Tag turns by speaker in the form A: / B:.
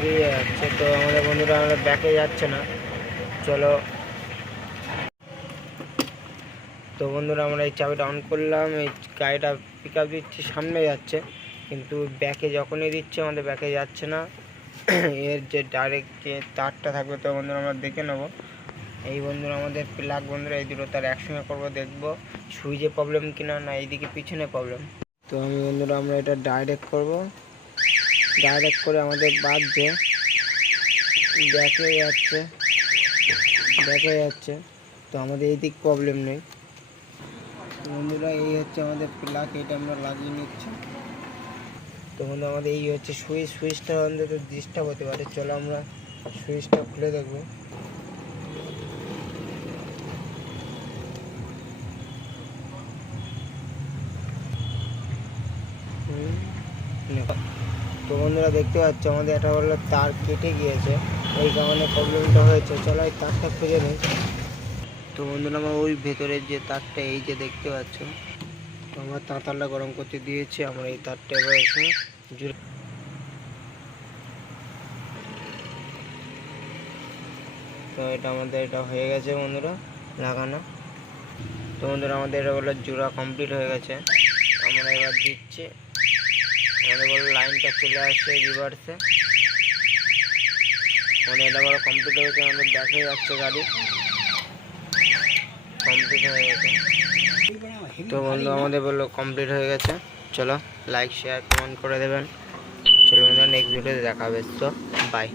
A: যাচ্ছে, তো আমাদের বন্ধুরা আমাদের ব্যাকে যাচ্ছে না। চলো। তো বন্ধুরা, আমরা এই চাবিটা অন করলাম, এই গাড়িটা পিক আপ দিচ্ছি, সামনে যাচ্ছে। কিন্তু ব্যাকে যখনই দিচ্ছে, আমাদের ব্যাকে যাচ্ছে না। এর যে ডাইরেক্ট যে তারটা থাকবে, তো বন্ধুরা আমরা দেখে নেব। এই বন্ধুরা আমাদের প্লাগ বন্ধুরা, এই দুটো তার একসঙ্গে করব, দেখব, সুইচে প্রবলেম কিনা, না এইদিকে পিছনে প্রবলেম তো আমি বন্ধুরা, আমরা এটা ডাইরেক্ট করব। ডাইরেক্ট করে আমাদের বাজছে। ব্যাকে যাচ্ছে ব্যাকে যাচ্ছে। তো আমাদের এই দিক প্রবলেম নেই। বন্ধুরা, এই হচ্ছে আমাদের প্লাগ এটা আমরা লাগিয়ে নিচ্ছি। তো বন্ধু, আমাদের এই হচ্ছে সুইচ সুইচটা অন্তত ডিস্টার্ব হতে পারে। চলো আমরা সুইচটা খুলে দেখব। হুম। তো বন্ধুরা দেখতে পাচ্ছ, আমাদের এটা হলো তার কেটে গিয়েছে। ওই কারণে প্রবলেমটা হয়েছে। চলো এই তারটা খুঁজে নিই। তো বন্ধুরা, আমার ওই ভেতরের যে তারটা, এই যে দেখতে পাচ্ছ, তো আমরা তারটা গরম করতে দিয়েছি। আমরা এই তারটা এবার এখানে জুড়ে তো এটা আমাদের, এটা হয়ে গেছে বন্ধুরা, লাগানো। তো বন্ধুরা, আমাদের এটা বলে জোড়া কমপ্লিট হয়ে গেছে। আমরা এবার দিচ্ছি। আমাদের বলে লাইনটা চলে আসছে রিভার্সে মানে এটা বড় কমপ্লিট হয়েছে আমাদের দেখাই যাচ্ছে গাড়ি। কমপ্লিট হয়ে গেছে। তো বন্ধু, আমাদের বলল কমপ্লিট হয়ে গেছে। চলো লাইক শেয়ার কমেন্ট করে দেবেন। চলো নেক্সট ভিডিওতে দেখা হবে। তো বাই